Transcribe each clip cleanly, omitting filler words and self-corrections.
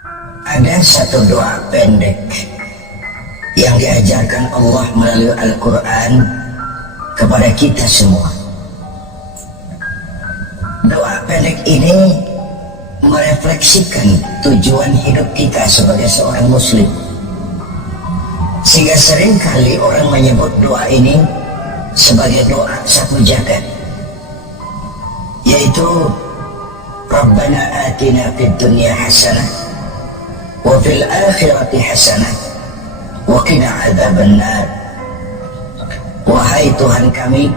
Ada satu doa pendek yang diajarkan Allah melalui Al-Quran kepada kita semua. Doa pendek ini merefleksikan tujuan hidup kita sebagai seorang muslim, sehingga seringkali orang menyebut doa ini sebagai doa sapu jagat, yaitu Rabbana atina fid dunya hasanah wa fil akhirati hasanah wa qina adzabannar. Wahai Tuhan kami,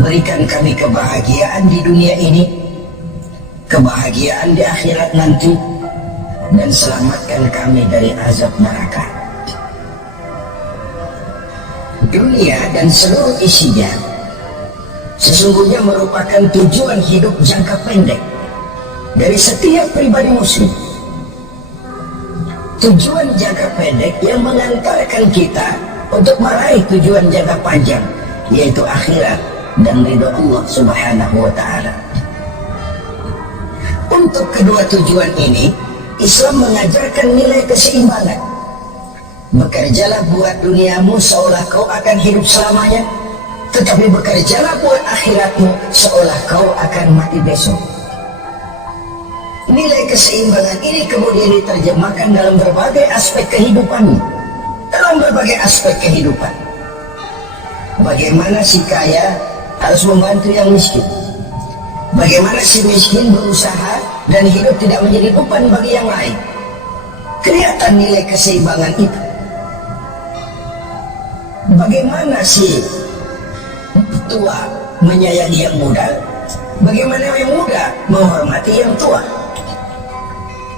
berikan kami kebahagiaan di dunia ini, kebahagiaan di akhirat nanti, dan selamatkan kami dari azab neraka. Dunia dan seluruh isinya sesungguhnya merupakan tujuan hidup jangka pendek dari setiap pribadi muslim. Tujuan jangka pendek yang mengantarkan kita untuk meraih tujuan jangka panjang, yaitu akhirat dan ridho Allah Subhanahu wa ta'ala. Untuk kedua tujuan ini, Islam mengajarkan nilai keseimbangan. Bekerjalah buat duniamu seolah kau akan hidup selamanya, tetapi bekerjalah buat akhiratmu seolah kau akan mati besok. Nilai keseimbangan ini kemudian diterjemahkan dalam berbagai aspek kehidupannya, dalam berbagai aspek kehidupan. Bagaimana si kaya harus membantu yang miskin, bagaimana si miskin berusaha dan hidup tidak menjadi beban bagi yang lain. Kelihatan nilai keseimbangan itu. Bagaimana si tua menyayangi yang muda, bagaimana yang muda menghormati yang tua,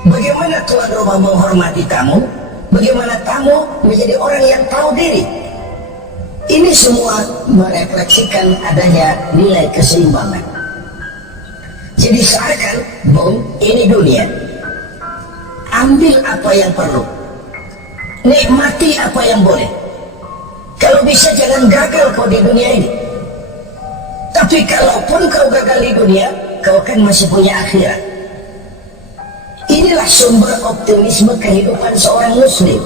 bagaimana tuan rumah menghormati tamu, bagaimana tamu menjadi orang yang tahu diri. Ini semua merefleksikan adanya nilai keseimbangan. Jadi seakan, bom, ini dunia, ambil apa yang perlu, nikmati apa yang boleh. Kalau bisa jangan gagal kau di dunia ini. Tapi kalaupun kau gagal di dunia, kau kan masih punya akhirat. Inilah sumber optimisme kehidupan seorang muslim.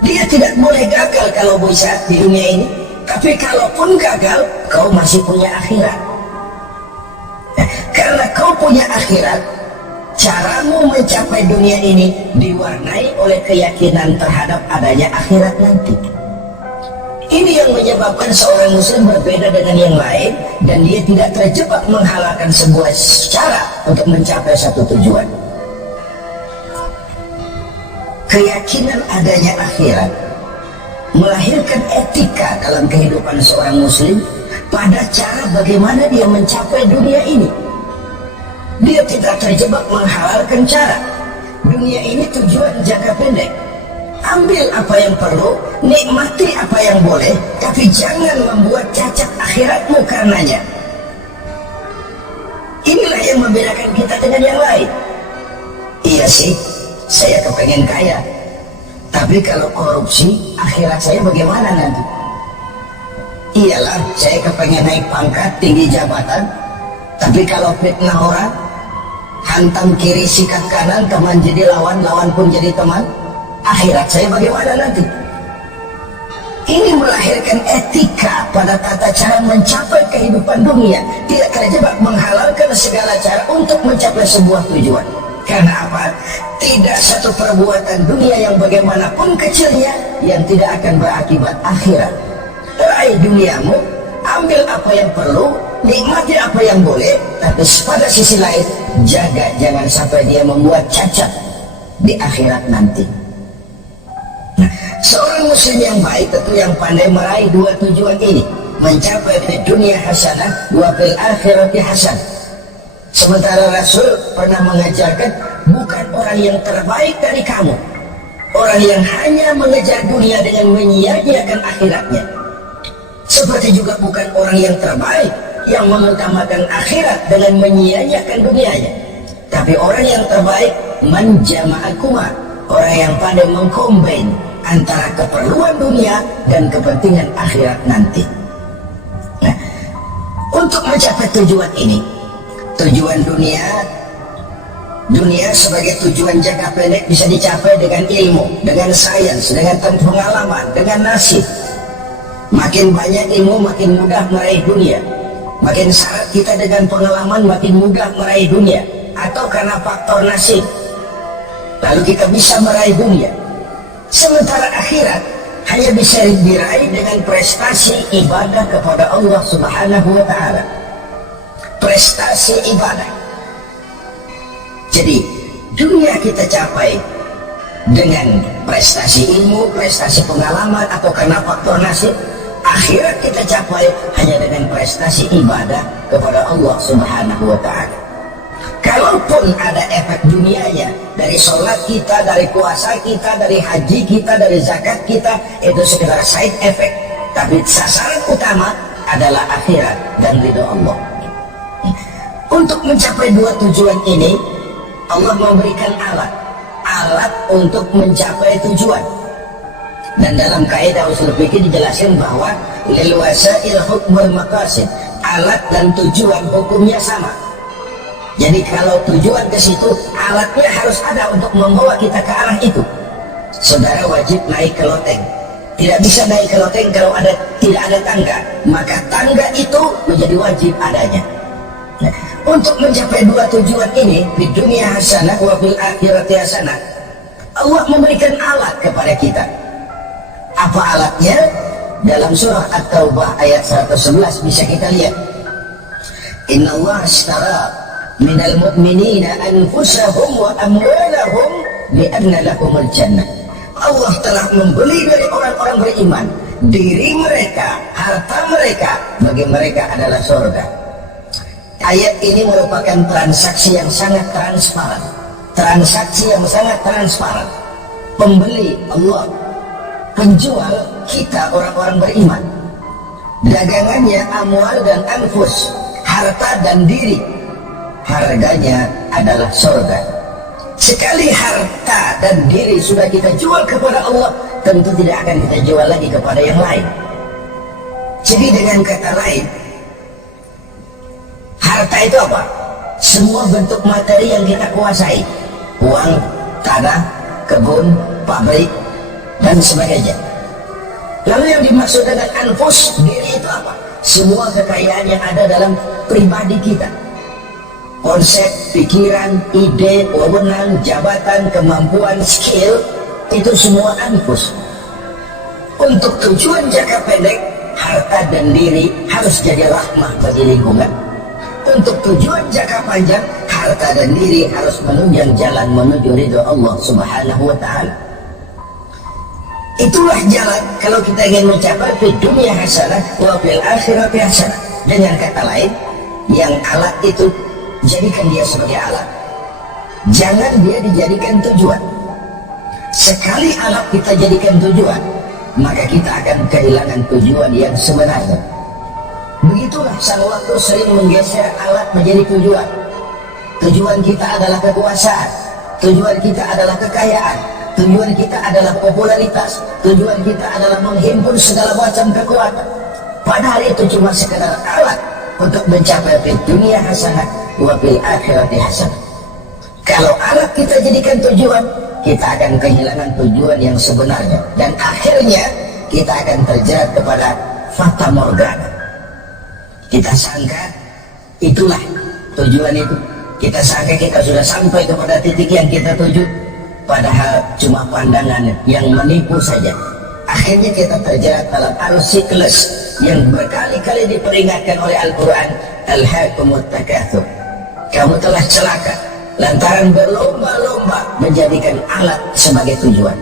Dia tidak boleh gagal kalau bisa di dunia ini, tapi kalaupun gagal, kau masih punya akhirat. Karena kau punya akhirat, caramu mencapai dunia ini diwarnai oleh keyakinan terhadap adanya akhirat nanti. Ini yang menyebabkan seorang muslim berbeda dengan yang lain, dan dia tidak terjebak menghalalkan sebuah cara untuk mencapai satu tujuan. Keyakinan adanya akhirat melahirkan etika dalam kehidupan seorang muslim pada cara bagaimana dia mencapai dunia ini. Dia tidak terjebak menghalalkan cara. Dunia ini tujuan jangka pendek. Ambil apa yang perlu, nikmati apa yang boleh, tapi jangan membuat cacat akhiratmu karenanya. Inilah yang membedakan kita dengan yang lain. Iya sih, saya kepengen kaya, tapi kalau korupsi, akhirat saya bagaimana nanti? Iyalah, saya kepengen naik pangkat, tinggi jabatan, tapi kalau fitnah orang, hantam kiri sikat kanan, teman jadi lawan, lawan pun jadi teman, akhirat saya bagaimana nanti? Ini melahirkan etika pada tata cara mencapai kehidupan dunia, tidak terjebak menghalalkan segala cara untuk mencapai sebuah tujuan. Karena apa? Tidak satu perbuatan dunia yang bagaimanapun kecilnya yang tidak akan berakibat akhirat. Raih duniamu, ambil apa yang perlu, nikmati apa yang boleh, tapi pada sisi lain jaga jangan sampai dia membuat cacat di akhirat nanti. Seorang muslim yang baik tentu yang pandai meraih dua tujuan ini, mencapai di dunia hasanah wa fil akhirati hasanah. Sementara Rasul pernah mengajarkan, bukan orang yang terbaik dari kamu orang yang hanya mengejar dunia dengan menyia-nyiakan akhiratnya, seperti juga bukan orang yang terbaik yang mengutamakan akhirat dengan menyia-nyiakan dunianya, tapi orang yang terbaik menjama'akuma, orang yang pandai mengkombin antara keperluan dunia dan kepentingan akhirat nanti. Nah, untuk mencapai tujuan ini, tujuan dunia Dunia sebagai tujuan jangka pendek bisa dicapai dengan ilmu, dengan sains, dengan pengalaman, dengan nasib. Makin banyak ilmu, makin mudah meraih dunia. Makin syarat kita dengan pengalaman, makin mudah meraih dunia. Atau karena faktor nasib, lalu kita bisa meraih dunia. Sementara akhirat hanya bisa diraih dengan prestasi ibadah kepada Allah Subhanahu wa ta'ala. Prestasi ibadah. Jadi dunia kita capai dengan prestasi ilmu, prestasi pengalaman, atau karena faktor nasib. Akhirat kita capai hanya dengan prestasi ibadah kepada Allah Subhanahu wa ta'ala. Kalaupun ada efek dunianya, dari sholat kita, dari puasa kita, dari haji kita, dari zakat kita, itu sekedar side effect. Tapi sasaran utama adalah akhirat dan ridha Allah. Untuk mencapai dua tujuan ini, Allah memberikan alat untuk mencapai tujuan. Dan dalam kaidah usul fikih dijelaskan bahwa lil wasail hukmul maqasid, alat dan tujuan hukumnya sama. Jadi kalau tujuan ke situ, alatnya harus ada untuk membawa kita ke arah itu. Saudara wajib naik ke loteng. Tidak bisa naik ke loteng kalau tidak ada tangga, maka tangga itu menjadi wajib adanya. Nah, untuk mencapai dua tujuan ini, di dunia hasanah wa fil akhirati hasanah, Allah memberikan alat kepada kita. Apa alatnya? Dalam surah At-Taubah ayat 111 bisa kita lihat. Inna Allah ashtara minal mu'minina anfusahum wa amwalahum bi'anna lahumul jannah. Allah telah membeli dari orang-orang beriman diri mereka, harta mereka, bagi mereka adalah surga. Ayat ini merupakan transaksi yang sangat transparan. Transaksi yang sangat transparan. Pembeli Allah, penjual kita orang-orang beriman. Dagangannya amwal dan anfus, harta dan diri. Harganya adalah surga. Sekali harta dan diri sudah kita jual kepada Allah, tentu tidak akan kita jual lagi kepada yang lain. Jadi dengan kata lain, harta itu apa? Semua bentuk materi yang kita kuasai. Uang, tanah, kebun, pabrik, dan sebagainya. Lalu yang dimaksud dengan anfus, diri itu apa? Semua kekayaan yang ada dalam pribadi kita. Konsep, pikiran, ide, wewenang, jabatan, kemampuan, skill, itu semua anfus. Untuk tujuan jangka pendek, harta dan diri harus jadi rahmah bagi lingkungan. Untuk tujuan jangka panjang, harta dan diri harus menunjang jalan menuju ridho Allah Subhanahu wa ta'ala. Itulah jalan kalau kita ingin mencapai di dunia hasanah wa fil akhirati hasanah. Dengan kata lain, yang alat itu jadikan dia sebagai alat, jangan dia dijadikan tujuan. Sekali alat kita jadikan tujuan, maka kita akan kehilangan tujuan yang sebenarnya. Begitulah sang waktu sering menggeser alat menjadi tujuan. Tujuan kita adalah kekuasaan, tujuan kita adalah kekayaan, tujuan kita adalah popularitas, tujuan kita adalah menghimpun segala macam kekuatan. Padahal itu cuma sekedar alat untuk mencapai dunia hasanah wa fil akhirati hasanah. Kalau alat kita jadikan tujuan, kita akan kehilangan tujuan yang sebenarnya, dan akhirnya kita akan terjerat kepada fata morgana. Kita sangka itulah tujuan itu, kita sangka kita sudah sampai kepada titik yang kita tuju, padahal cuma pandangan yang menipu saja. Akhirnya kita terjerat dalam arus siklus yang berkali-kali diperingatkan oleh Al-Quran. Alhaakumut takatsur, kamu telah celaka lantaran berlomba-lomba menjadikan alat sebagai tujuan.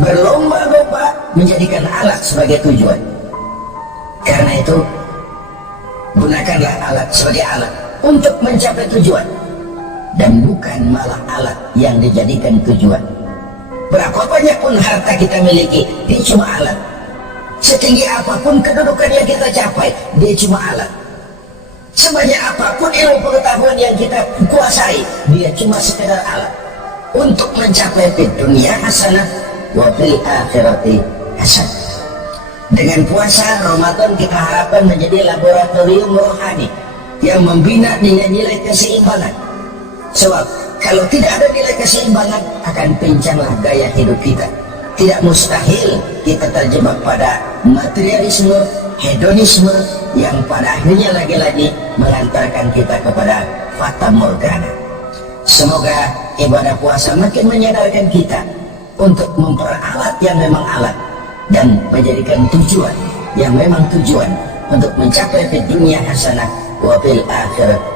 Berlomba-lomba menjadikan alat sebagai tujuan. Karena itu, gunakanlah alat sebagai alat untuk mencapai tujuan, dan bukan malah alat yang dijadikan tujuan. Berapa banyak pun harta kita miliki, dia cuma alat. Setinggi apapun kedudukan yang kita capai, dia cuma alat. Sebanyak apapun ilmu pengetahuan yang kita kuasai, dia cuma sekedar alat untuk mencapai di dunia hasanah wa fil akhirati hasanah. Dengan puasa Ramadan kita harapkan menjadi laboratorium rohani yang membina nilai-nilai keseimbangan. Sebab Kalau tidak ada nilai keseimbangan, akan pincanglah gaya hidup kita. Tidak mustahil kita terjebak pada materialisme, hedonisme, yang pada akhirnya lagi-lagi mengantarkan kita kepada fata morgana. Semoga ibadah puasa makin menyadarkan kita untuk memperalat yang memang alat, dan menjadikan tujuan yang memang tujuan, untuk mencapai di dunia hasanah wa fil akhirat